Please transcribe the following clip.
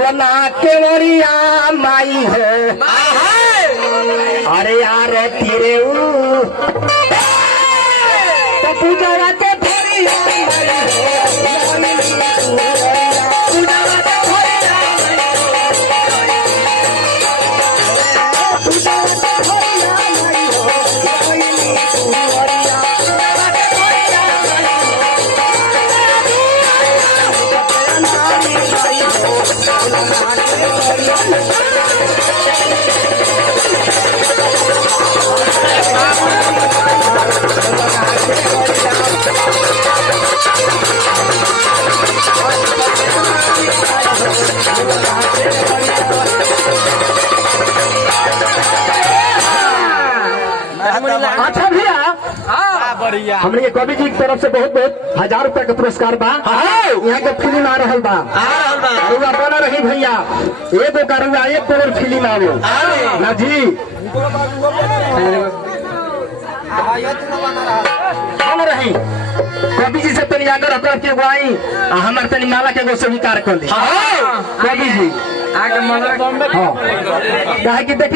खोलना केवड़िया माई हो अरे यार तेरे तो पूजा के फेरिया अच्छा भैया हमने कवि जी की तरफ से बहुत बहुत 1000 रुपया का पुरस्कार बा यहाँ के फिल्म आ रहा बा बना रही भैया एक करुआ एक करोड़ फिल्म आवे ना जी हम रही कवि जी से तनी आगर अपना के गुआई हमारे तनी माला के गो स्वीकार कर दी कवि जी आगे